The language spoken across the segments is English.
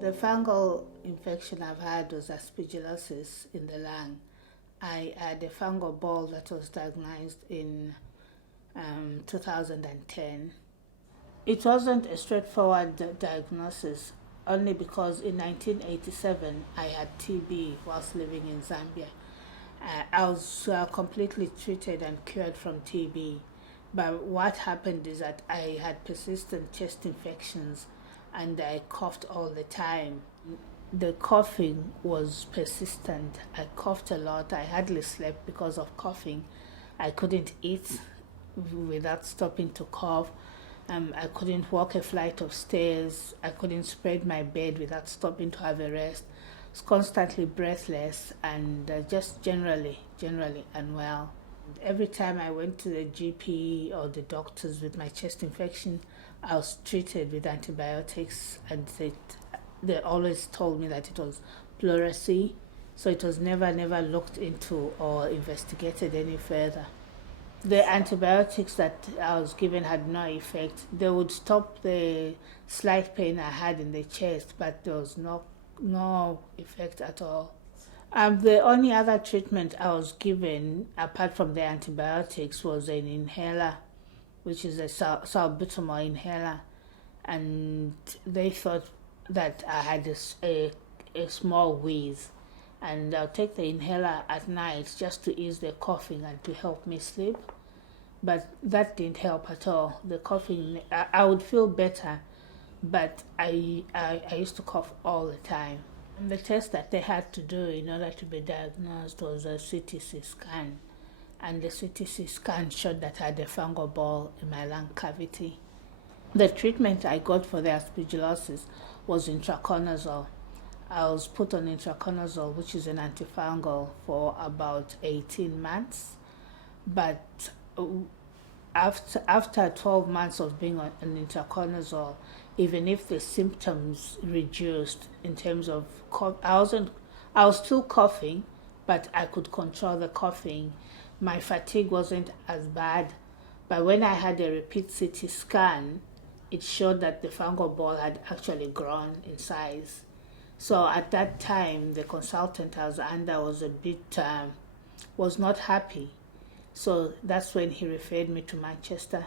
The fungal infection I've had was aspergillosis in the lung. I had a fungal ball that was diagnosed in 2010. It wasn't a straightforward diagnosis, only because in 1987 I had TB whilst living in Zambia. I was completely treated and cured from TB. But what happened is that I had persistent chest infections and I coughed all the time. The coughing was persistent. I coughed a lot. I hardly slept because of coughing. I couldn't eat without stopping to cough. I couldn't walk a flight of stairs. I couldn't spread my bed without stopping to have a rest. I was constantly breathless and just generally unwell. Every time I went to the GP or the doctors with my chest infection, I was treated with antibiotics, and they always told me that it was pleurisy, so it was never looked into or investigated any further. The antibiotics that I was given had no effect. They would stop the slight pain I had in the chest, but there was no effect at all. The only other treatment I was given, apart from the antibiotics, was an inhaler, which is a salbutamol inhaler. And they thought that I had a small wheeze. And I'll take the inhaler at night just to ease the coughing and to help me sleep. But that didn't help at all. The coughing, I would feel better, but I used to cough all the time. The test that they had to do in order to be diagnosed was a CTscan, and the CTscan showed that I had a fungal ball in my lung cavity. The treatment I got for the aspergillosis was intraconazole. I was put on intraconazole, which is an antifungal, for about 18 months. But after 12 months of being on intraconazole, even if the symptoms reduced in terms of cough, I was still coughing, but I could control the coughing. My fatigue wasn't as bad, but when I had a repeat CT scan, it showed that the fungal ball had actually grown in size. So at that time, the consultant I was under was not happy. So that's when he referred me to Manchester.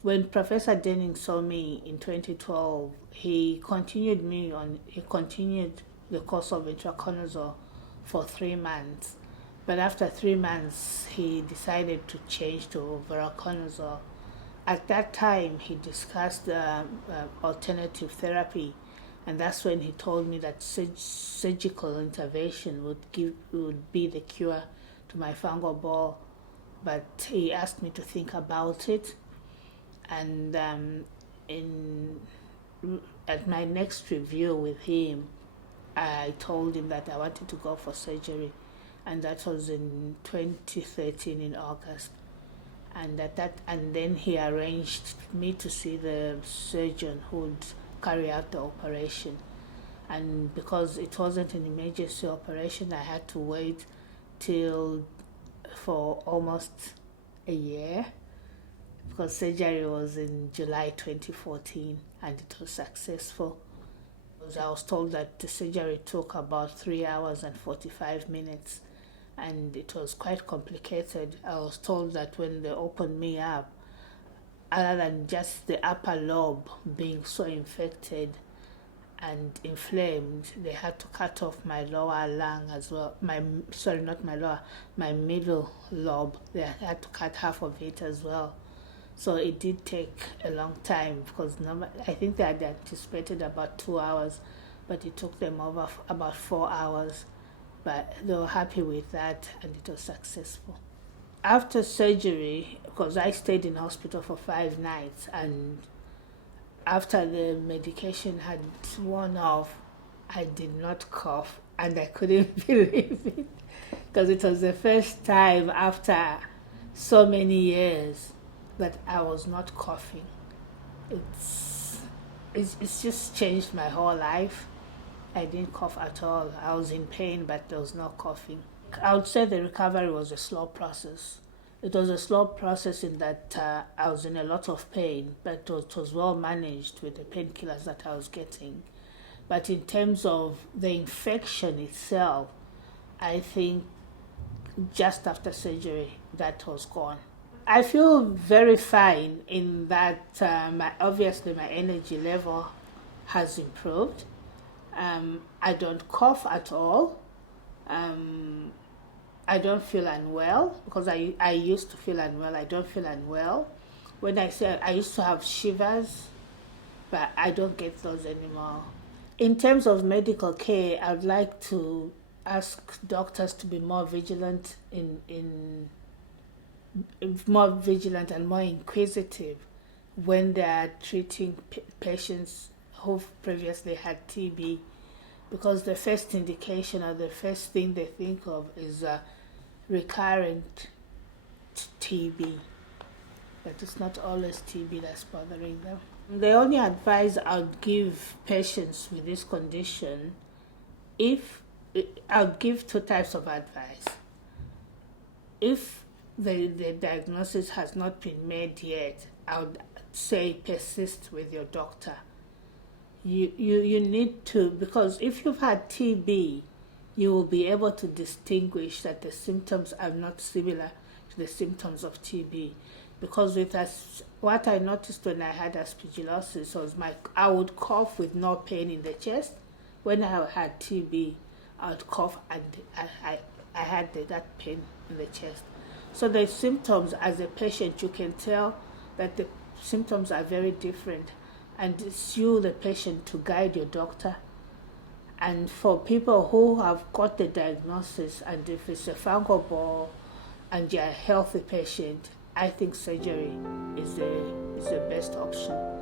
When Professor Denning saw me in 2012, he continued the course of intraconazole for 3 months. But after 3 months, he decided to change to voriconazole. At that time, he discussed alternative therapy, and that's when he told me that surgical intervention would be the cure to my fungal ball. But he asked me to think about it. And at my next review with him, I told him that I wanted to go for surgery, and that was in 2013 in August. And then he arranged me to see the surgeon who would carry out the operation. And because it wasn't an emergency operation, I had to wait for almost a year, because surgery was in July 2014 and it was successful. I was told that the surgery took about 3 hours and 45 minutes, and it was quite complicated. I was told that when they opened me up, other than just the upper lobe being so infected and inflamed, they had to cut off my lower lung as well. My middle lobe. They had to cut half of it as well. So it did take a long time, because I think they had anticipated about 2 hours, but it took them over about 4 hours. But they were happy with that, and it was successful. After surgery, because I stayed in hospital for 5 nights, and after the medication had worn off, I did not cough, and I couldn't believe it, because it was the first time after so many years that I was not coughing. It's just changed my whole life. I didn't cough at all. I was in pain, but there was no coughing. I would say the recovery was a slow process. It was a slow process in that I was in a lot of pain, but it was well managed with the painkillers that I was getting. But in terms of the infection itself, I think just after surgery, that was gone. I feel very fine in that obviously my energy level has improved. I don't cough at all. I don't feel unwell because I used to feel unwell. I don't feel unwell. When I say I used to have shivers, but I don't get those anymore. In terms of medical care, I'd like to ask doctors to be more vigilant more vigilant and more inquisitive when they are treating patients who've previously had TB, because the first indication or the first thing they think of is recurrent TB, but it's not always TB that's bothering them. The only advice I would give patients with this condition, I'll give two types of advice. If the diagnosis has not been made yet, I would say persist with your doctor. You need to, because if you've had TB, you will be able to distinguish that the symptoms are not similar to the symptoms of TB. Because with us, what I noticed when I had aspergillosis was I would cough with no pain in the chest. When I had TB, I would cough and I had that pain in the chest. So the symptoms, as a patient, you can tell that the symptoms are very different, and it's you, the patient, to guide your doctor. And for people who have got the diagnosis, and if it's a fungal ball and you're a healthy patient, I think surgery is the best option.